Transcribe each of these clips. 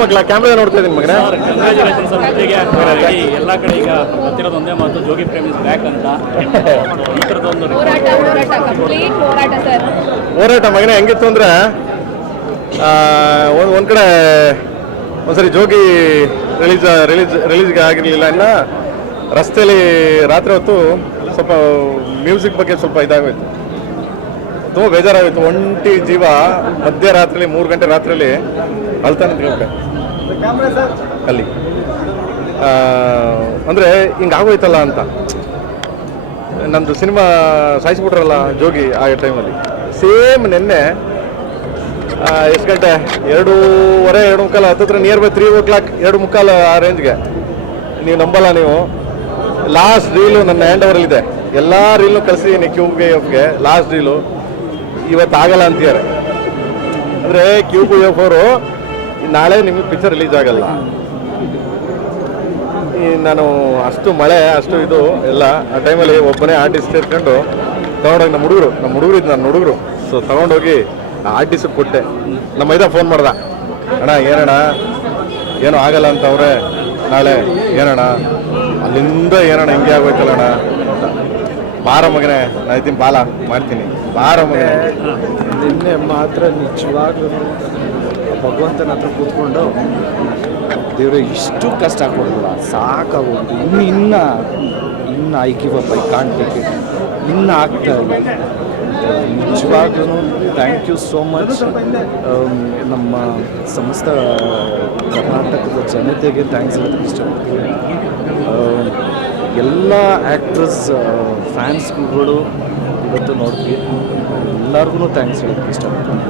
ಮಕ್ಕಳ ಕ್ಯಾಮ್ರಾ ನೋಡ್ತಾ ಇದ್ದೀನಿ ಮಗನೇ. Congratulation sir. ಜೊತೆಗೆ ಎಲ್ಲ ಕಡೆ ಈಗ ಬರ್ತಿರೋದು ಒಂದೇ ಮಾತು, ಜೋಗಿ ಪ್ರೇಮಿಸ್ ಬ್ಯಾಕ್ ಅಂತ. ಈ ಥರದೊಂದು ಹೋರಾಟ ಮಗನೇ ಹೆಂಗಿತ್ತು ಅಂದ್ರೆ ಒಂದ್ ಕಡೆ ಒಂದ್ಸರಿ ಜೋಗಿ ರಿಲೀಸ್ಗೆ ಆಗಿರಲಿಲ್ಲ. ಇನ್ನು ರಸ್ತೆಯಲ್ಲಿ ರಾತ್ರಿ ಹೊತ್ತು ಸ್ವಲ್ಪ ಮ್ಯೂಸಿಕ್ ಬಗ್ಗೆ ಸ್ವಲ್ಪ ಇದಾಗೋಯ್ತು, ತುಂಬ ಬೇಜಾರಾಗೋಯ್ತು. ಒಂಟಿ ಜೀವ ಮಧ್ಯರಾತ್ರಿಲಿ 3 ಗಂಟೆ ರಾತ್ರಿಯಲ್ಲಿ ಅಳ್ತಾ ನಿಂತ್ಕೊಂಡೆ ಅಲ್ಲಿ. ಅಂದರೆ ಹಿಂಗಾಗೋಯ್ತಲ್ಲ ಅಂತ. ನಮ್ಮದು ಸಿನಿಮಾ ಸಾಯಿಸ್ಬಿಟ್ರಲ್ಲ ಜೋಗಿ ಆ ಟೈಮಲ್ಲಿ. ಸೇಮ್ ನಿನ್ನೆ ಎಷ್ಟು ಗಂಟೆ 2:15 2:45 ಹತ್ತಿರ ನಿಯರ್ ಬೈ 3 o'clock 2:45 ಆ ರೇಂಜ್ಗೆ. ನೀವು ನಂಬಲ್ಲ ನೀವು. ಲಾಸ್ಟ್ ರೀಲು ನನ್ನ ಹ್ಯಾಂಡ್ ಓವರಲ್ಲಿದೆ. ಎಲ್ಲ ರೀಲ್ನು ಕಳಿಸಿದ್ದೀನಿ QBF ಲಾಸ್ಟ್ ರೀಲು. ಇವತ್ತು ಆಗಲ್ಲ ಅಂತಿದ್ದಾರೆ. ಅಂದರೆ QBF ಅವರು ನಾಳೆ ನಿಮಗೆ ಪಿಕ್ಚರ್ ರಿಲೀಸ್ ಆಗಲ್ಲ. ನಾನು ಅಷ್ಟು ಮಳೆ ಅಷ್ಟು ಇದು ಎಲ್ಲ ಆ ಟೈಮಲ್ಲಿ ಒಬ್ಬನೇ ಆರ್ಟಿಸ್ಟ್ ಸೇರ್ಕೊಂಡು ತೊಗೊಂಡೋಗಿ ನಮ್ಮ ಹುಡುಗರು ಇದ್ದು ನನ್ನ ಹುಡುಗರು. ಸೊ ತೊಗೊಂಡೋಗಿ ಆ ಆರ್ಟಿಸ್ಟಿಗೆ ಕೊಟ್ಟೆ. ನಮ್ಮ ಮೈದ ಫೋನ್ ಮಾಡ್ದ, ಅಣ್ಣ ಏನಣ್ಣ ಏನೋ ಆಗಲ್ಲ ಅಂತ ಅವ್ರೆ, ನಾಳೆ ಏನಣ್ಣ ಅಲ್ಲಿಂದ ಏನಣ್ಣ ಹಿಂಗೆ ಆಗೋಯ್ತಲ್ಲ ಅಣ್ಣ, ಬಾರ ಮಗನೇ ನಾನು ಇದ್ದೀನಿ ಬಾಲ ಮಾಡ್ತೀನಿ ಬಾರ ಮಗನೇ. ನಿನ್ನೆ ಮಾತ್ರ ನಿಜವಾಗ್ಲೂ ಭಗವಂತನ ಹತ್ರ ಕೂತ್ಕೊಂಡು ದೇವ್ರೆ ಇಷ್ಟು ಕಷ್ಟ ಕೊಡೋದಿಲ್ಲ ಸಾಕಾಗೋದು, ಇನ್ನು I give up, I can't take it, ಇನ್ನು ಆಗ್ತಾ ಇಲ್ಲ. ನಿಜವಾಗ್ಲೂ ಥ್ಯಾಂಕ್ ಯು ಸೋ ಮಚ್. ನಮ್ಮ ಸಮಸ್ತ ಕರ್ನಾಟಕದ ಜನತೆಗೆ ಥ್ಯಾಂಕ್ಸ್ ಹೇಳೋದಕ್ಕೆ ಇಷ್ಟಪಡ್ತೀನಿ. ಎಲ್ಲ ಆ್ಯಕ್ಟ್ರಸ್ ಫ್ಯಾನ್ಸ್ಗಳು ಇವತ್ತು ನೋಡ್ತೀವಿ, ಎಲ್ಲರಿಗೂ ಥ್ಯಾಂಕ್ಸ್ ಹೇಳೋದಕ್ಕೆ ಇಷ್ಟಪಡ್ತೀನಿ.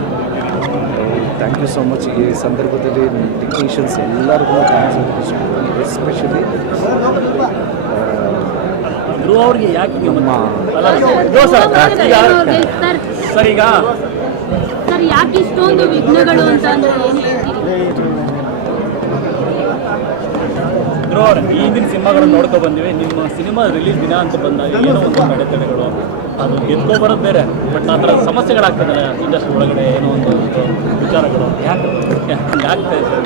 Thank you so much. ಈ ಸಂದರ್ಭದಲ್ಲಿ ನಿಮ್ಮ ಟೆಕ್ನಿಷಿಯನ್ಸ್ ಎಲ್ಲರಿಗೂ ಥ್ಯಾಂಕ್ಸ್ ಹೇಳೋದಕ್ಕೆ ಇಷ್ಟಪಡ್ತೀನಿ. ಎಸ್ಪೆಷಲಿ ಅವ್ರಿಗೆ ಯಾಕೆ ಸರ್ ಈಗ ಸರ್ ಯಾಕೆ ಇಷ್ಟೊಂದು ವಿಘ್ನಗಳು ಅಂತ ಈಗಿನ ಸಿನಿಮಾಗಳನ್ನ ನೋಡ್ಕೊ ಬಂದಿವಿ. ನಿಮ್ಮ ಸಿನಿಮಾ ರಿಲೀಸ್ ದಿನ ಅಂತ ಬಂದಾಗ ಏನೋ ಒಂದು ಅಡೆತಡೆಗಳು, ಅದು ಗೆದ್ಕೊ ಬರೋದು ಬೇರೆ, ಬಟ್ ಆ ಥರ ಸಮಸ್ಯೆಗಳಾಗ್ತದೆ ಇಂಡಸ್ಟ್ರಿ ಒಳಗಡೆ. ಏನೋ ಒಂದು ವಿಚಾರಗಳು ಯಾಕೆ ಆಗ್ತಾ ಇದೆ?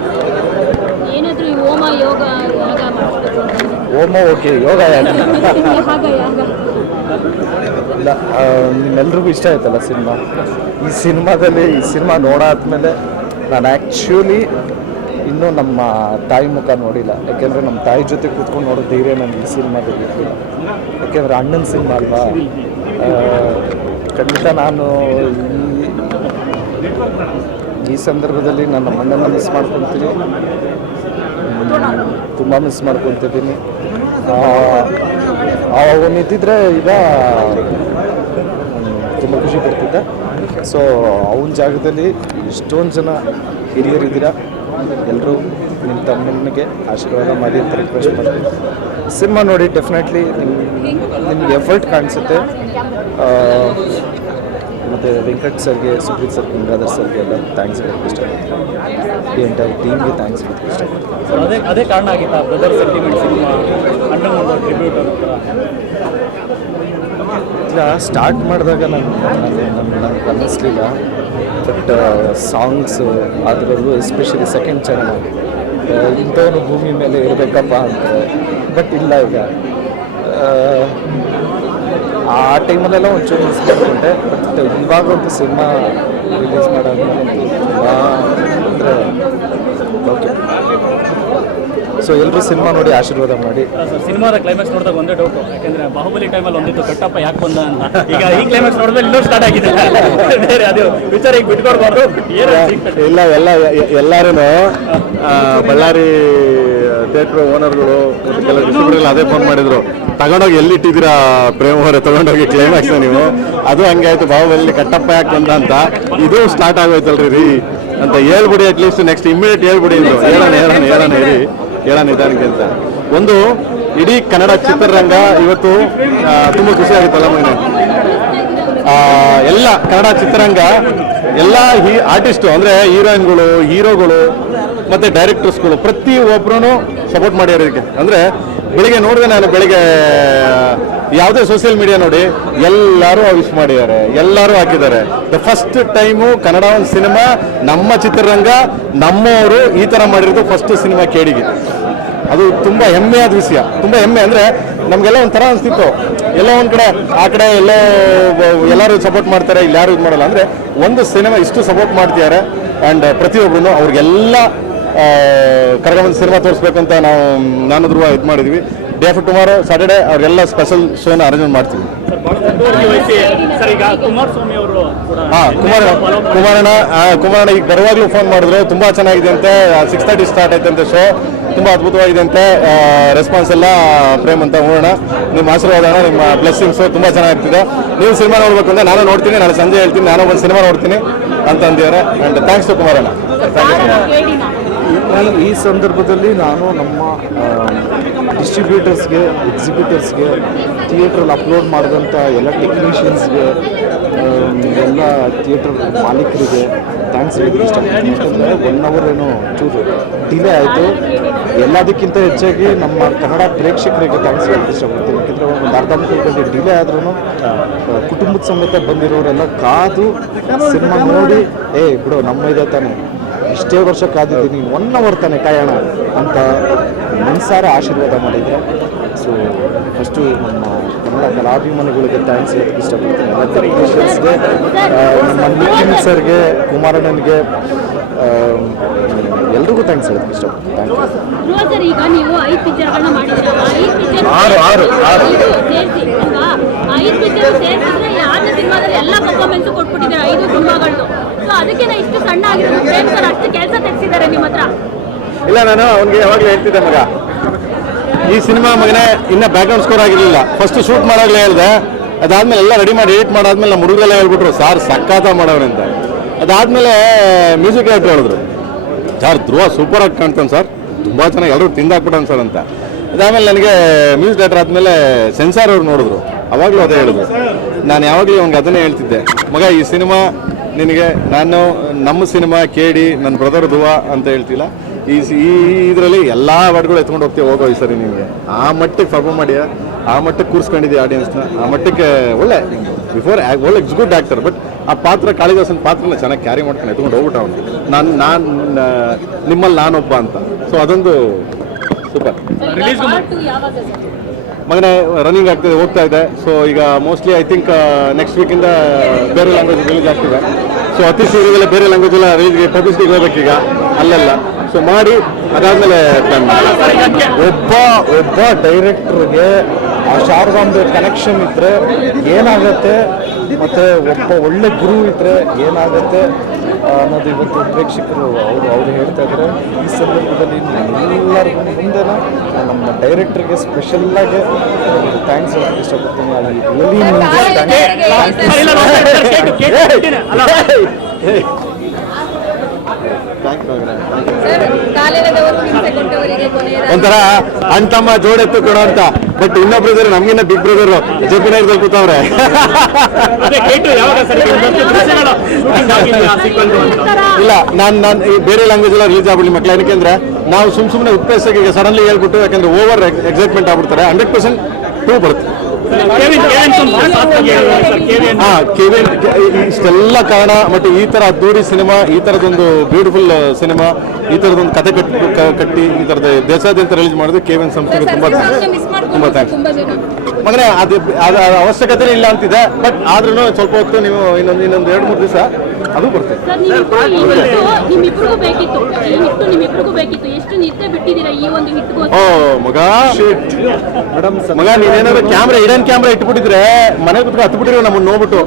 ಏನಾದರೂ ಹೋಮ ಯೋಗ ಓಮ ಓಕೆ ಯೋಗ ಇಲ್ಲ. ನಿಮ್ಮೆಲ್ರಿಗೂ ಇಷ್ಟ ಆಯ್ತಲ್ಲ ಸಿನಿಮಾ. ಈ ಸಿನಿಮಾ ನೋಡಾದ್ಮೇಲೆ ನಾನು ಆ್ಯಕ್ಚುಲಿ ಇನ್ನೂ ನಮ್ಮ ತಾಯಿ ಮುಖ ನೋಡಿಲ್ಲ. ಯಾಕೆಂದರೆ ನಮ್ಮ ತಾಯಿ ಜೊತೆ ಕೂತ್ಕೊಂಡು ನೋಡೋ ಧೈರ್ಯ ನನಗೆ ಈ ಸಿನಿಮಾದಲ್ಲಿ ಇರಲಿಲ್ಲ. ಯಾಕೆಂದರೆ ಅಣ್ಣನ ಸಿನಿಮಾ ಅಲ್ವಾ. ಖಂಡಿತ ನಾನು ಈ ಸಂದರ್ಭದಲ್ಲಿ ನನ್ನ ಅಣ್ಣನ ಮಿಸ್ ಮಾಡ್ಕೊತೀನಿ, ತುಂಬ ಮಿಸ್ ಮಾಡ್ಕೊತಿದ್ದೀನಿ. ಅವನಿದ್ದಿದ್ರೆ ಈಗ ತುಂಬ ಖುಷಿ ಪಡ್ತಿದ್ದೆ. ಸೊ ಅವನ ಜಾಗದಲ್ಲಿ ಇಷ್ಟೊಂದು ಜನ ಹಿರಿಯರಿದ್ದೀರಾ, ಎಲ್ಲರೂ ನಿಮ್ಮ ತಮ್ಮನಿಗೆ ಆಶೀರ್ವಾದ ಮಾಡಿ ಅಂತ ರಿಕ್ವೆಸ್ಟ್ ಮಾಡ್ತೀನಿ. ಸಿನಿಮಾ ನೋಡಿ ಡೆಫಿನೆಟ್ಲಿ ನಿಮ್ಗೆ ಎಫರ್ಟ್ ಕಾಣಿಸುತ್ತೆ. ಮತ್ತು ವೆಂಕಟ್ ಸರ್ಗೆ, ಸುಪ್ರೀತ್ ಸರ್, ಗಂಗಾಧರ್ ಸರ್ಗೆ ಎಲ್ಲ ಥ್ಯಾಂಕ್ಸ್ ಹೇಳೋಕ್ಕೆ ಇಷ್ಟಪಡ್ತೀನಿ. ಈ ಎಂಟೈರ್ ಟೀಮ್ಗೆ ಥ್ಯಾಂಕ್ಸ್ ಹೇಳೋಕ್ಕೆ ಇಷ್ಟಪಡ್ತೀನಿ. ಅದೇ ಕಾರಣ ಆಗಿತ್ತಾ ಬ್ರದರ್ ಸೆಂಟಿಮೆಂಟ್ ಸಿನಿಮಾ ಅಣ್ಣ ಟ್ರಿಬ್ಯೂಟ್ ಇಲ್ಲ, ಸ್ಟಾರ್ಟ್ ಮಾಡಿದಾಗ ನನಗೆ ಅನ್ನಿಸ್ಲಿಲ್ಲ. ಬಟ್ ಸಾಂಗ್ಸು ಅದರಲ್ಲೂ ಎಸ್ಪೆಷಲಿ ಸೆಕೆಂಡ್ ಚರಣ ಇಂಥವನು ಭೂಮಿ ಮೇಲೆ ಇರಬೇಕಪ್ಪ ಅಂತ. ಬಟ್ ಇಲ್ಲ, ಈಗ ಆ ಟೈಮಲ್ಲೆಲ್ಲ ಒಂಚೂರು ಮಿಸ್ ಮಾಡ್ಕೊಂಡೆ. ಬಟ್ ಇವಾಗಂತೂ ಸಿನಿಮಾ ರಿಲೀಸ್ ಮಾಡೋದ್ಮೇಲೆ ತುಂಬ ಅಂದರೆ ಓಕೆ. ಸೊ ಎಲ್ಲರೂ ಸಿನಿಮಾ ನೋಡಿ ಆಶೀರ್ವಾದ ಮಾಡಿ. ಸಿನಿಮಾದ ಕ್ಲೈಮ್ಯಾಕ್ಸ್ ನೋಡಿದಾಗ ಒಂದೇ ಡೌಟ್, ಯಾಕೆಂದ್ರೆ ಬಾಹುಬಲಿ ಟೈಮಲ್ಲಿ ಒಂದಿತ್ತು ಕಟ್ಟಪ್ಪ ಯಾಕೆ ಬಂದ ಅಂತ. ಈಗ ಈ ಕ್ಲೈಮ್ಯಾಕ್ಸ್ ನೋಡಿದ್ರೆ ಇನ್ನೂ ಸ್ಟಾರ್ಟ್ ಆಗಿದೆ. ಬೇರೆ ಅದು ವಿಚಾರ ಈಗ ಬಿಟ್ಕೊಡ್ಬಾರ್ದು. ಇಲ್ಲ, ಎಲ್ಲರೂ ಬಳ್ಳಾರಿ ಥಿಯೇಟ್ರ್ ಓನರ್ಗಳು ಮತ್ತು ಕೆಲವು ಡಿಸ್ಟ್ರಿಬ್ಯೂಟರ್ಗಳು ಅದೇ ಫೋನ್ ಮಾಡಿದ್ರು, ತಗೊಂಡೋಗಿ ಎಲ್ಲಿಟ್ಟಿದ್ದೀರಾ ಪ್ರೇಮ್ ಅವರೇ, ತಗೊಂಡೋಗಿ ಕ್ಲೈಮ್ಯಾಕ್ಸ್ ನೀವು. ಅದು ಹಂಗೆ ಆಯಿತು, ಬಾಹುಬಲಿ ಕಟ್ಟಪ್ಪ ಯಾಕೆ ಬಂದ ಅಂತ. ಇದು ಸ್ಟಾರ್ಟ್ ಆಗೋಯ್ತಲ್ರಿ ರೀ ಅಂತ ಹೇಳ್ಬಿಡಿ. ಅಟ್ಲೀಸ್ಟ್ ನೆಕ್ಸ್ಟ್ ಇಮ್ಮಿಡಿಯೇಟ್ ಹೇಳ್ಬಿಡಿ ಅಂದರು. ಹೇಳೋಣ ನಿಧಾನಕ್ಕೆ ಅಂತ. ಒಂದು ಇಡೀ ಕನ್ನಡ ಚಿತ್ರರಂಗ ಇವತ್ತು ತುಂಬ ಖುಷಿ ಆಗುತ್ತಲ್ಲ ಮಗನೇ. ಎಲ್ಲ ಕನ್ನಡ ಚಿತ್ರರಂಗ ಎಲ್ಲ ಆರ್ಟಿಸ್ಟು ಅಂದರೆ ಹೀರೋಗಳು ಮತ್ತು ಡೈರೆಕ್ಟರ್ಸ್ಗಳು ಪ್ರತಿ ಒಬ್ಬರೂ ಸಪೋರ್ಟ್ ಮಾಡ್ಯಾರ ಇದಕ್ಕೆ. ಅಂದರೆ ಬೆಳಿಗ್ಗೆ ನೋಡಿದೆ ನಾನು, ಬೆಳಿಗ್ಗೆ ಯಾವುದೇ ಸೋಷಿಯಲ್ ಮೀಡಿಯಾ ನೋಡಿ ಎಲ್ಲರೂ ವಿಶ್ ಮಾಡಿದ್ದಾರೆ, ಎಲ್ಲರೂ ಹಾಕಿದ್ದಾರೆ. ದ ಫಸ್ಟ್ ಟೈಮು ಕನ್ನಡ ಒಂದು ಸಿನಿಮಾ, ನಮ್ಮ ಚಿತ್ರರಂಗ ನಮ್ಮವರು ಈ ಥರ ಮಾಡಿರೋದು ಫಸ್ಟ್ ಸಿನಿಮಾ ಕೇಡಿಗೆ. ಅದು ತುಂಬ ಹೆಮ್ಮೆಯಾದ ವಿಷಯ. ತುಂಬ ಹೆಮ್ಮೆ ಅಂದರೆ ನಮಗೆಲ್ಲ ಒಂಥರ ಅನಿಸ್ತಿತ್ತು, ಎಲ್ಲೋ ಒಂದು ಕಡೆ ಆ ಕಡೆ ಎಲ್ಲರೂ ಸಪೋರ್ಟ್ ಮಾಡ್ತಾರೆ, ಇಲ್ಲಿ ಯಾರು ಇದು ಮಾಡಲ್ಲ. ಅಂದರೆ ಒಂದು ಸಿನಿಮಾ ಇಷ್ಟು ಸಪೋರ್ಟ್ ಮಾಡ್ತಿದ್ದಾರೆ. ಆ್ಯಂಡ್ ಪ್ರತಿಯೊಬ್ಬರು ಅವ್ರಿಗೆಲ್ಲ ಕರ್ಕೊಂಡ್ಬಂದು ಸಿನಿಮಾ ತೋರಿಸ್ಬೇಕಂತ ನಾನು ಧ್ರುವ ಇದು ಮಾಡಿದ್ವಿ. ಡೇ ಆಫ್ಟರ್ ಟುಮಾರೋ ಸಾಟರ್ಡೆ ಅವ್ರಿಗೆಲ್ಲ ಸ್ಪೆಷಲ್ ಶೋನ ಅರೇಂಜ್ಮೆಂಟ್ ಮಾಡ್ತೀವಿ. ಕುಮಾರಣ್ಣ ಈಗ ಬರುವಾಗಲೂ ಫೋನ್ ಮಾಡಿದ್ರು, ತುಂಬ ಚೆನ್ನಾಗಿದೆ ಅಂತೆ, 6:30 ಸ್ಟಾರ್ಟ್ ಆಯ್ತಂತೆ ಶೋ, ತುಂಬ ಅದ್ಭುತವಾಗಿದೆ ಅಂತೆ ರೆಸ್ಪಾನ್ಸ್ ಎಲ್ಲ. ಪ್ರೇಮ್ ಅಂತ ಹೋಗೋಣ, ನಿಮ್ಮ ಆಶೀರ್ವಾದ, ನಿಮ್ಮ ಬ್ಲೆಸ್ಸಿಂಗ್ಸು ತುಂಬ ಚೆನ್ನಾಗಿರ್ತಿದೆ. ನೀವು ಸಿನಿಮಾ ನೋಡ್ಬೇಕು ಅಂದರೆ ನಾನು ನೋಡ್ತೀನಿ, ನಾಳೆ ಸಂಜೆ ಹೇಳ್ತೀನಿ, ನಾನು ಒಂದು ಸಿನಿಮಾ ನೋಡ್ತೀನಿ ಅಂತ ಅಂದಿದ್ದಾರೆ. ಆ್ಯಂಡ್ ಥ್ಯಾಂಕ್ಸ್ ಟು ಕುಮಾರಣ್ಣ. ಈ ಸಂದರ್ಭದಲ್ಲಿ ನಾನು ನಮ್ಮ ಡಿಸ್ಟ್ರಿಬ್ಯೂಟರ್ಸ್ಗೆ, ಎಕ್ಸಿಬಿಟರ್ಸ್ಗೆ, ಥಿಯೇಟ್ರಲ್ಲಿ ಅಪ್ಲೋಡ್ ಮಾಡಿದಂಥ ಎಲ್ಲ ಟೆಕ್ನಿಷಿಯನ್ಸ್ಗೆ, ಎಲ್ಲ ಥಿಯೇಟರ್ ಮಾಲೀಕರಿಗೆ ಥ್ಯಾಂಕ್ಸ್ ಹೇಳೋದಕ್ಕೆ ಇಷ್ಟಪಡ್ತೀನಿ. ಯಾಕಂದರೆ 1 hour ಏನೋ ಚೂರು ಡಿಲೇ ಆಯಿತು. ಎಲ್ಲದಕ್ಕಿಂತ ಹೆಚ್ಚಾಗಿ ನಮ್ಮ ಕನ್ನಡ ಪ್ರೇಕ್ಷಕರಿಗೆ ಥ್ಯಾಂಕ್ಸ್ ಹೇಳೋದಕ್ಕೆ ಇಷ್ಟಪಡ್ತೀನಿ. ಯಾಕೆಂದರೆ ಒಂದು ಅರ್ಧ ಮುಕ್ಕಾಲು ಗಂಟೆ ಡಿಲೇ ಆದ್ರೂ ಕುಟುಂಬದ ಸಮೇತ ಬಂದಿರೋರೆಲ್ಲ ಕಾದು ಸಿನಿಮಾ ನೋಡಿ, ಬಿಡು ನಮ್ಮ ಇದೆ ತಾನೆ, ಇಷ್ಟೇ ವರ್ಷ ಕಾದಿದ್ದೀನಿ, 1 hour ತಾನೆ ಕಾಯೋಣ ಅಂತ ಮನಸಾರ ಆಶೀರ್ವಾದ ಮಾಡಿದರೆ. ಸೊ ಫಸ್ಟು ನಮ್ಮ ಕನ್ನಡ ಕಲಾಭಿಮಾನಿಗಳಿಗೆ ಥ್ಯಾಂಕ್ಸ್ ಹೇಳೋದಕ್ಕೆ ಇಷ್ಟಪಡ್ತೀನಿ. ಎಲ್ಲ ಟೆಕ್ನಿಷಿಯನ್ಸ್ಗೆ, ನಮ್ಮ ನಿಖಿಲ್ ಸರ್ಗೆ, ಕುಮಾರಣ್ಣನಿಗೆ, ಎಲ್ರಿಗೂ ಥ್ಯಾಂಕ್ಸ್ ಹೇಳೋದಕ್ಕೆ ಇಷ್ಟಪಡ್ತೀನಿ. Thank you. ಸರ್, ಈಗ ನೀವು 5 ಪಿಕ್ಚರ್ಗಳನ್ನ ಮಾಡಿದ್ದೀರಾ, 5 ಪಿಕ್ಚರ್ ಆರು ಸೇರಿಸಿ ಅಲ್ವಾ? 5 ಪಿಕ್ಚರ್ ಸೇರಿಸಿದ್ರೆ ಯಾವ್ದು ಸಿನಿಮಾದಲ್ಲಿ ಎಲ್ಲ ಪರ್ಫಾರ್ಮೆನ್ಸ್ ಕೊಟ್ಬಿಟ್ಟಿದ್ದಾರೆ 5 ಸಿನಿಮಾಗಳು. ಸೊ ಅದಕ್ಕೆ ಇಷ್ಟು ಸಣ್ಣ ಆಗಿರೋದು ಪ್ರೇಮ್ ಸರ್ ಅಷ್ಟು ಕೆಲಸ ತೆಗೆಸಿದ್ದಾರೆ ನಿಮ್ಮ ಹತ್ರ. ಇಲ್ಲ, ನಾನು ಅವನಿಗೆ ಯಾವಾಗಲೂ ಹೇಳ್ತಿದ್ದೆ, ಮಗ ಈ ಸಿನಿಮಾ ಮಗನೇ ಇನ್ನೂ ಬ್ಯಾಕ್ಗ್ರೌಂಡ್ ಸ್ಕೋರ್ ಆಗಿರಲಿಲ್ಲ. ಫಸ್ಟ್ ಶೂಟ್ ಮಾಡೋಗ್ಲೇ ಹೇಳಿದೆ, ಅದಾದಮೇಲೆ ಎಲ್ಲ ರೆಡಿ ಮಾಡಿ ಎಡಿಟ್ ಮಾಡಾದ್ಮೇಲೆ ನಮ್ಮ ಹುಡುಗರೆಲ್ಲ ಹೇಳ್ಬಿಟ್ರು, ಸಾರ್ ಸಖಾತ ಮಾಡೋರು ಅಂತ. ಅದಾದಮೇಲೆ ಮ್ಯೂಸಿಕ್ ಡೈರೆಕ್ಟರ್ ಹೇಳಿದ್ರು, ಸರ್ ಧ್ರುವ ಸೂಪರ್ ಆಗಿ ಕಾಣ್ತಾನೆ ಸರ್, ತುಂಬ ಚೆನ್ನಾಗಿ ಎಲ್ಲರೂ ತಿಂದಾಕ್ಬಿಟ್ಟನ್ ಸರ್ ಅಂತ. ಅದಾದಮೇಲೆ ನನಗೆ ಮ್ಯೂಸಿಕ್ ಡೈರೆಕ್ಟರ್ ಆದಮೇಲೆ ಸೆನ್ಸಾರ್ ಅವ್ರು ನೋಡಿದ್ರು, ಅವಾಗಲೂ ಅದೇ ಹೇಳಿದ್ರು. ನಾನು ಯಾವಾಗಲೂ ಅವ್ನಿಗೆ ಅದನ್ನೇ ಹೇಳ್ತಿದ್ದೆ, ಮಗ ಈ ಸಿನಿಮಾ ನಿನಗೆ ನಾನು ನಮ್ಮ ಸಿನಿಮಾ ಕೇಳಿ ನನ್ನ ಬ್ರದರ್ ಧ್ರುವ ಅಂತ ಹೇಳ್ತಿಲ್ಲ, ಈ ಇದರಲ್ಲಿ ಎಲ್ಲ ವರ್ಡ್ಗಳು ಎತ್ಕೊಂಡು ಹೋಗ್ತೀವಿ ಹೋಗೋ ಈ ಸರಿ ನಿಮಗೆ. ಆ ಮಟ್ಟಕ್ಕೆ ಪರ್ಫಾರ್ಮ್ ಮಾಡಿಯ, ಆ ಮಟ್ಟಕ್ಕೆ ಕೂರಿಸ್ಕೊಂಡಿದ್ದೀವಿ ಆಡಿಯನ್ಸ್ನ, ಆ ಮಟ್ಟಕ್ಕೆ ಒಳ್ಳೆ ಒಳ್ಳೆ ಗುಡ್ ಆ್ಯಕ್ಟರ್. ಬಟ್ ಆ ಪಾತ್ರ, ಕಾಳಿದಾಸನ ಪಾತ್ರನ ಚೆನ್ನಾಗಿ ಕ್ಯಾರಿ ಮಾಡ್ಕೊಂಡು ಎತ್ಕೊಂಡು ಹೋಗ್ಬಿಟ್ಟ ಅವನು. ನಾನು ನಿಮ್ಮಲ್ಲಿ ನಾನೊಬ್ಬ ಅಂತ. ಸೊ ಅದೊಂದು ಸೂಪರ್. ಮಗನೇ ರನ್ನಿಂಗ್ ಆಗ್ತಿದೆ, ಹೋಗ್ತಾ ಇದೆ. ಸೊ ಈಗ ಮೋಸ್ಟ್ಲಿ ಐ ಥಿಂಕ್ ನೆಕ್ಸ್ಟ್ ವೀಕಿಂದ ಬೇರೆ ಲ್ಯಾಂಗ್ವೇಜ್ ರಿಲೀಸ್ ಆಗ್ತಿದೆ. ಸೊ ಅತಿ ಶೀಘ್ರದಲ್ಲೇ ಬೇರೆ ಲ್ಯಾಂಗ್ವೇಜ್ ಎಲ್ಲ ರಿಲೀಸ್ಗೆ ಪಬ್ಲಿಸಿಟಿಗೆ ಹೋಗ್ಬೇಕೀಗ ಅಲ್ಲೆಲ್ಲ. ಸೊ ಮಾಡಿ ಅದಾದಮೇಲೆ ಪ್ಲಾನ್ ಮಾಡಿ. ಒಬ್ಬ ಡೈರೆಕ್ಟ್ರಿಗೆ ಆ ಶಾರದಾಂಬೆ ಕನೆಕ್ಷನ್ ಇದ್ದರೆ ಏನಾಗುತ್ತೆ, ಮತ್ತು ಒಬ್ಬ ಒಳ್ಳೆ ಗುರು ಇದ್ದರೆ ಏನಾಗುತ್ತೆ ಅನ್ನೋದು ಇವತ್ತು ಪ್ರೇಕ್ಷಕರು ಅವರು ಹೇಳ್ತಾ ಇದ್ದಾರೆ. ಈ ಸಂದರ್ಭದಲ್ಲಿ ಎಲ್ಲರಿಗೂ ಮುಂದೆ ನಮ್ಮ ಡೈರೆಕ್ಟರ್ಗೆ ಸ್ಪೆಷಲ್ಲಾಗಿ ಥ್ಯಾಂಕ್ಸ್ ಹೇಳೋಕ್ಕೆ ಇಷ್ಟಪಡ್ತೀನಿ. ಒಂಥರ ಅಣ್ತಮ್ಮ ಜೋಡೆತ್ತು ಕೊಡೋ ಅಂತ. ಬಟ್ ಇನ್ನೊಬ್ರು ಇದ್ದಾರೆ ನಮ್ಗಿನ್ನ ಬಿಗ್ ಬ್ರದರ್ ಜಪಿನಗರದಲ್ಲಿ ಕೂತವ್ರೆ. ಇಲ್ಲ, ನಾನು ಬೇರೆ ಲ್ಯಾಂಗ್ವೇಜ್ ಎಲ್ಲ ರಿಲೀಸ್ ಆಗ್ಬಿಡ್ಲಿ ಮಕ್ಳು. ಏನಕ್ಕೆ ನಾವು ಸುಮ್ಮನೆ ಉತ್ಪೇಸಾಗಿ ಸಡನ್ಲಿ ಹೇಳ್ಬಿಟ್ಟು, ಯಾಕಂದ್ರೆ ಓವರ್ ಎಕ್ಸೈಟ್ಮೆಂಟ್ ಆಗ್ಬಿಡ್ತಾರೆ. 100% 2 ಬರುತ್ತೆ. ಇಷ್ಟೆಲ್ಲ ಕಾರಣ. ಮತ್ತು ಈ ಥರ ಅದ್ದೂರಿ ಸಿನಿಮಾ, ಈ ಥರದೊಂದು ಬ್ಯೂಟಿಫುಲ್ ಸಿನಿಮಾ, ಈ ಥರದೊಂದು ಕತೆ ಕಟ್ಟಿ ಈ ಥರದ ದೇಶಾದ್ಯಂತ ರಿಲೀಸ್ ಮಾಡಿದ್ರೆ KVN ಸಂಸ್ಥೆಗೆ ತುಂಬ ಥ್ಯಾಂಕ್ಸ್. ಮಗನೇ ಅದು ಅವಶ್ಯಕತೆ ಇಲ್ಲ ಅಂತಿದೆ. ಬಟ್ ಆದ್ರೂ ಸ್ವಲ್ಪ ಹೊತ್ತು ನೀವು ಇನ್ನೊಂದು 2-3 ದಿವಸ ಅದು ಬರ್ತದೆ. ಮಗ ನೀನೇನಾದ್ರು ಕ್ಯಾಮ್ರಾ ಇಡನ್ ಕ್ಯಾಮ್ರಾ ಇಟ್ಬಿಟ್ಟಿದ್ರೆ ಮನೆ ಕುತ್ಕೊಂಡು ಹತ್ಬಿಟ್ಟಿರೋ ನಮ್ಮನ್ನು ನೋಡ್ಬಿಟ್ಟು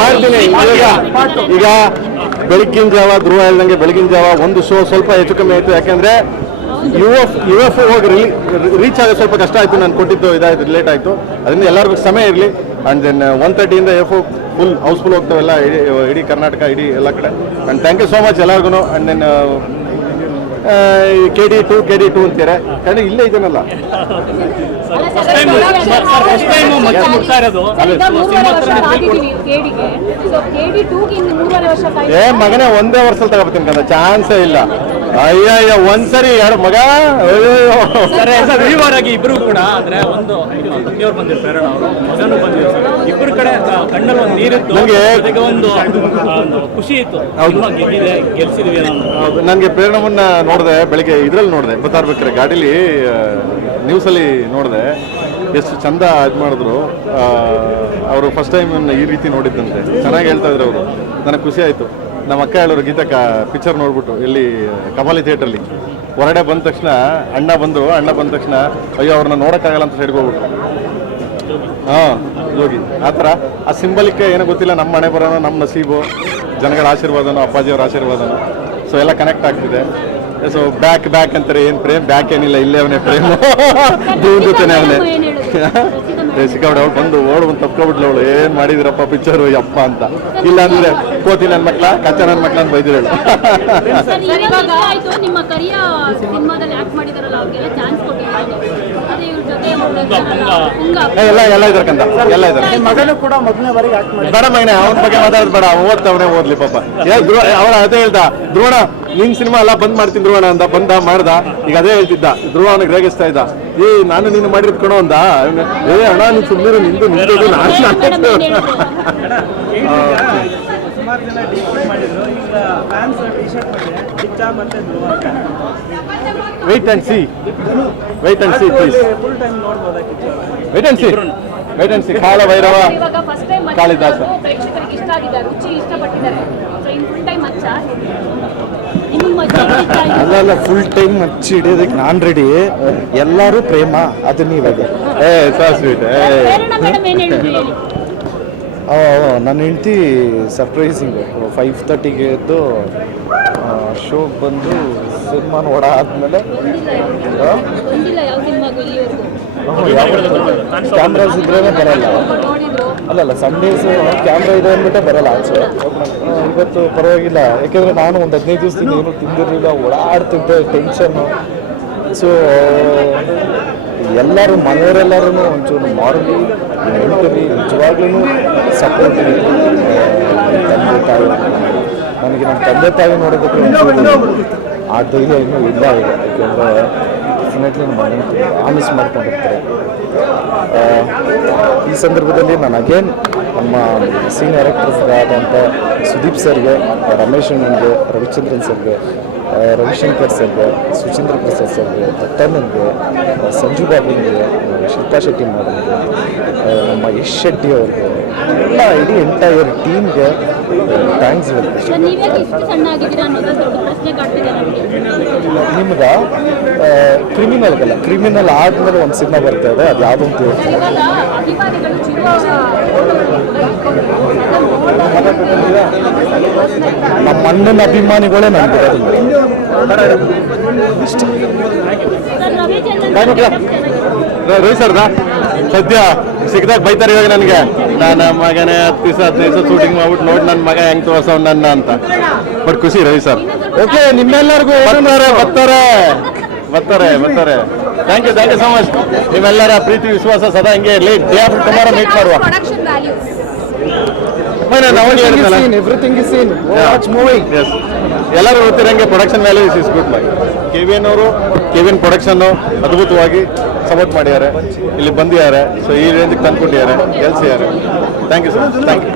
ಮಾಡ್ತೀನಿ. ಈಗ ಬೆಳಗಿನ ಜಾವ ಧ್ರುವ ಹೇಳ್ದಂಗೆ ಬೆಳಗಿನ ಜಾವ ಒಂದು ಶೋ ಸ್ವಲ್ಪ ಹೆಚ್ಚು ಕಮ್ಮಿ ಆಯಿತು. ಯಾಕೆಂದರೆ UF ಹೋಗಿ ರೀಚ್ ಆಗೋದು ಸ್ವಲ್ಪ ಕಷ್ಟ ಆಯಿತು. ನಾನು ಕೊಟ್ಟಿದ್ದು ಇದಾಯಿತು, ಲೇಟ್ ಆಯಿತು. ಅದರಿಂದ ಎಲ್ಲರಿಗೂ ಸಮಯ ಇರಲಿ. And then 1:30 FO full house full ಹೋಗ್ತಾವೆಲ್ಲ, ಇಡೀ ಕರ್ನಾಟಕ, ಇಡೀ ಎಲ್ಲ ಕಡೆ. And thank you so much ಎಲ್ಲರಿಗೂ. ಆ್ಯಂಡ್ ದೆನ್ KD2 ಅಂತಾರೆ ಕಣ್ಣು ಇಲ್ಲೇ ಇದನ್ನಲ್ಲ. ಫಸ್ಟ್ ಟೈಮ್ ಮತ್ತೆ ಮುಟ್ತಾ ಇರೋದು ಮಗನೇ ಒಂದೇ ವರ್ಷದಲ್ಲಿ ತಗೋತೀನಿ ಕಂದ, ಚಾನ್ಸೇ ಇಲ್ಲ. ಅಯ್ಯ ಒಂದ್ಸರಿ ಎರಡು ಮಗ ವಿವರ್ ಆಗಿ ಇಬ್ರು ಕೂಡ ಅಂದ್ರೆ ಒಂದು ತಂದೆಯವ್ರು ಬಂದಿರು, ಪ್ರೇರಣಾ ಅವರು ಮಗನೂ ಬಂದಿರು ಸರ್. ಇಬ್ಬರು ಕಡೆ ಕಣ್ಣಲ್ಲಿ ಒಂದು ನೀರಿತ್ತು, ಜೊತೆಗೆ ಒಂದು ಖುಷಿ ಇತ್ತು. ಗೆದ್ದಿದೆ, ಗೆಲ್ಸಿದ್ವಿ ಅನ್ನೋ. ಹೌದು, ನನಗೆ ಪ್ರೇರಣವನ್ನ ನೋಡಿದೆ ಬೆಳಿಗ್ಗೆ ಇದ್ರಲ್ಲಿ ನೋಡಿದೆ, ಬರ್ತಾ ಇರ್ಬೇಕಾರೆ ಗಾಡೀಲಿ ನ್ಯೂಸಲ್ಲಿ ನೋಡಿದೆ. ಎಷ್ಟು ಚಂದ ಇದು ಮಾಡಿದ್ರು. ಅವರು ಫಸ್ಟ್ ಟೈಮ್ ಈ ರೀತಿ ನೋಡಿದ್ದಂತೆ, ಚೆನ್ನಾಗಿ ಹೇಳ್ತಾ ಇದ್ರು ಅವರು. ನನಗೆ ಖುಷಿ ಆಯಿತು. ನಮ್ಮ ಅಕ್ಕ ಹೇಳೋರು ಗೀತಾ ಪಿಕ್ಚರ್ ನೋಡ್ಬಿಟ್ಟು ಎಲ್ಲಿ ಕಮಾಲಿ ಥಿಯೇಟ್ರಲ್ಲಿ ಹೊರಗಡೆ ಬಂದ ತಕ್ಷಣ ಅಣ್ಣ ಬಂದ ತಕ್ಷಣ ಅಯ್ಯೋ ಅವ್ರನ್ನ ನೋಡೋಕ್ಕಾಗಲ್ಲ ಅಂತ ಸೈಡ್ಗೆ ಹೋಗ್ಬಿಟ್ಟು. ಹಾಂ, ಯೋಗಿ ಆ ಥರ ಆ ಸಿಂಬಲಿಕ್ ಏನೋ ಗೊತ್ತಿಲ್ಲ. ನಮ್ಮ ಮನೆ ಬರೋಣ, ನಮ್ಮ ನಸೀಬು, ಜನಗಳ ಆಶೀರ್ವಾದನೋ, ಅಪ್ಪಾಜಿಯವ್ರ ಆಶೀರ್ವಾದನೋ, ಸೊ ಎಲ್ಲ ಕನೆಕ್ಟ್ ಆಗ್ತಿದೆ. ಸೊ ಬ್ಯಾಕ್ ಅಂತಾರೆ, ಏನು ಪ್ರೇಮ್ ಬ್ಯಾಕ್ ಏನಿಲ್ಲ, ಇಲ್ಲೇ ಅವನೇ ಪ್ರೇಮ್ ದೇವ್ರ ಜೊತೆನೇ ಅವನೇ. ಸಿಕ್ಕಾಬಿಟ್ಟು ಅವಳು ಬಂದು ಓಡ್ ತಪ್ಕೊಬಿಟ್ಲು. ಅವಳು ಏನು ಮಾಡಿದ್ರಪ್ಪ ಪಿಕ್ಚರು ಯಪ್ಪ ಅಂತ. ಇಲ್ಲ ಅಂದ್ರೆ ಕೋತಿ ನನ್ನ ಮಕ್ಳ, ಕಚ್ಚ ನನ್ನ ಮಕ್ಳ ಅಂತ ಬೈದಿರು. ನಿಮ್ಮ ಕರಿಯ ಸಿನಿಮಾದಲ್ಲಿ ಆಕ್ಟ್ ಮಾಡಿದಾರಲ್ಲ ಅವ್ರಿಗೆಲ್ಲ ಚಾನ್ಸ್ ಎಲ್ಲ ಇದಾರೆ ಕಂದ, ಎಲ್ಲ ಇದಾರೆ. ಮಗನೂ ಕೂಡ ಮೊದಲನೇ ಬಾರಿಗೆ ಆಕ್ಟ್ ಮಾಡಿ. ಬೇಡ ಮಗನೇ, ಅವನ ಬಗ್ಗೆ ಮಾತಾಡೋದು ಬೇಡ. ಓದ್ತವನೇ ಓದ್ಲಿ ಪಾಪ. ಅವರ ಅದೇ ಹೇಳ್ದ, ಧ್ರುವಣ ನಿನ್ ಸಿನಿಮಾ ಎಲ್ಲ ಬಂದ್ ಮಾಡ್ತೀನಿ ಧ್ರುವಣ ಅಂತ ಮಾಡ್ದ. ಈಗ ಅದೇ ಹೇಳ್ತಿದ್ದ, ಧ್ರುವ ಅವನಿಗೆ ರೇಗಿಸ್ತಾ ಇದ್ದ. ನಾನು ನೀನು ಮಾಡಿರ್ತ್ಕೊಳೋ ಅಂದ. ಅಣ್ಣ ನೀನು ಸುಮ್ಮನೆ ನಿಂದು ನಿಂದು ಸುಮಾರು ಜನ ಡಿಸ್ಕೌಂಟ್ ಮಾಡಿದ್ರು. ಈಗ ಫ್ಯಾನ್ಸ್ ಟಿ ಶರ್ಟ್ ಮಾಡಿದೆ ಕಿಚ್ಚ ಮತ್ತೆ Dhruva. Wait and see please. Full time ನೋಡ್ಬೋದಾ Kiccha? Wait and see. Kaala Bhairava, Kalidasa ಪ್ರೇಕ್ಷಕರಿಗೆ ಇಷ್ಟ ಆಗಿದೆ, ರುಚಿ ಇಷ್ಟಪಟ್ಟಿದ್ದಾರೆ. ಸೊ ಇನ್ ಫುಲ್ ಟೈಮ್ ಅಲ್ಲ ಫುಲ್ ಟೈಮ್ ಹಚ್ಚಿ ಹಿಡಿಯೋದಕ್ಕೆ ನಾನು ರೆಡಿ. ಎಲ್ಲರೂ ಪ್ರೇಮ ಅದು ನೀವಾಗ ಸ್ವೀಟ್. ನನ್ನ ಹೆಂಡ್ತಿ ಸರ್ಪ್ರೈಸಿಂಗ್ 5:30ಗೆ ಎದ್ದು ಶೋಗೆ ಬಂದು ಸಿನಿಮಾ ನೋಡ ಆದಮೇಲೆ ಕ್ಯಾಮ್ರಾಸ್ ಇದ್ರೇ ಬರಲ್ಲ. ಅಲ್ಲಲ್ಲ ಸಂಡೇಸು ಕ್ಯಾಮ್ರಾ ಇದೆ ಅಂದ್ಬಿಟ್ಟೆ ಬರಲ್ಲ ಆಚೆ. ಇವತ್ತು ಪರವಾಗಿಲ್ಲ, ಯಾಕೆಂದರೆ ನಾನು ಒಂದು 15 ದಿವಸದಿಂದ ಏನೂ ತಿಂದಿರಲಿಲ್ಲ, ಓಡಾಡ್ತಿದ್ದೆ, ಟೆನ್ಷನ್ನು. ಸೊ ಎಲ್ಲರೂ ಮನೆಯವರೆಲ್ಲರೂ ಒಂಚೂರು ಮಾರಲಿ ಮೆಂಟಲಿ ನಿಜವಾಗ್ಲೂ ಸಪೋರ್ಟ್ ಇದೆ. ತಂದೆ ತಾಯಿ, ನನಗೆ ನಮ್ಮ ತಂದೆ ತಾಯಿ ನೋಡೋದಕ್ಕೆ ಒಂಚೂರು ಆ ಧೈರ್ಯ ಇನ್ನೂ ಇಲ್ಲ ಈಗ. ಯಾಕೆಂದರೆ ಡೆಫಿನೆಟ್ಲಿ ನಮ್ಮ ಮನೆ ಆಮಿಸ್ ಮಾಡ್ಕೊಂಡಿರ್ತಾರೆ. ಈ ಸಂದರ್ಭದಲ್ಲಿ ನಾನು ಅಗೇನ್ ನಮ್ಮ ಸೀನಿಯರ್ ಆ್ಯಕ್ಟರ್ಸ್ ಆದಂಥ ಸುದೀಪ್ ಸರ್ಗೆ, ರಮೇಶ್ ಅಣ್ಣನ್ಗೆ, ರವಿಚಂದ್ರನ್ ಸರ್ಗೆ, ರವಿಶಂಕರ್ ಸರ್ಗೆ, ಸುಚೀಂದ್ರ ಪ್ರಸಾದ್ ಸರ್ಗೆ, ದತ್ತಾನಂದ್ಗೆ, ಸಂಜು ಬಾಬುಗೆ, ಶಿಲ್ಪಾ ಶೆಟ್ಟಿ ಮಾಡೋರಿಗೆ, ನಮ್ಮ ಯಶ್ ಶೆಟ್ಟಿ ಅವ್ರಿಗೆ, ಎಲ್ಲ ಇಡೀ ಎಂಟೈರ್ ಟೀಮ್ಗೆ ಥ್ಯಾಂಕ್ಸ್ ಹೇಳ್ತೀನಿ. ನಿಮ್ಗೆ ಕ್ರಿಮಿನಲ್ ಆದಮೇಲೆ ಒಂದು ಸಿನಿಮಾ ಬರ್ತಾ ಇದೆ, ಅದು ಯಾವುದು ಅಂತ ಹೇಳ್ತೀನಿ. ನಮ್ಮ ಅಣ್ಣನ ಅಭಿಮಾನಿಗಳೇ ನನಗೆ ರವಿ ಸರ್ದ ಸದ್ಯ ಸಿಕ್ಕಿದಾಗ ಬೈತಾರೆ ಇವಾಗ ನನಗೆ. ನಾನು ಮಗನೇ 10 ದಿವಸ ಶೂಟಿಂಗ್ ಮಾಡ್ಬಿಟ್ಟು ನೋಡಿ ನನ್ನ ಮಗ ಹೆಂಗ್ ತೋರ್ಸವ್ ನನ್ನ ಅಂತ. ಬಟ್ ಖುಷಿ ರವಿ ಸರ್. ಓಕೆ, ನಿಮ್ಮೆಲ್ಲರಿಗೂ ಬರ್ತಾರೆ. Thank you so much. ನಿಮ್ಮೆಲ್ಲರ ಪ್ರೀತಿ ವಿಶ್ವಾಸ ಸದಾ ಹಿಂಗೆ ಇರಲಿ. ಡೇ ಆಫ್ಟರ್ ಟುಮಾರೋ ಮೀಟ್ ಮಾಡುವ. Everything is in watch movie. Yes, ಎಲ್ಲರೂ ಗೊತ್ತಿರಂಗೆ production values is good. KVN ಅವರು KVN ಪ್ರೊಡಕ್ಷನ್ನು ಅದ್ಭುತವಾಗಿ ಸಪೋರ್ಟ್ ಮಾಡಿದ್ದಾರೆ, ಇಲ್ಲಿ ಬಂದಿದ್ದಾರೆ. ಸೊ ಈ ರೇಂಜಿಗೆ ತಂದ್ಕೊಟ್ಟಿದ್ದಾರೆ, ಗೆಲ್ಸಿದ್ದಾರೆ. Thank you sir. Thank you.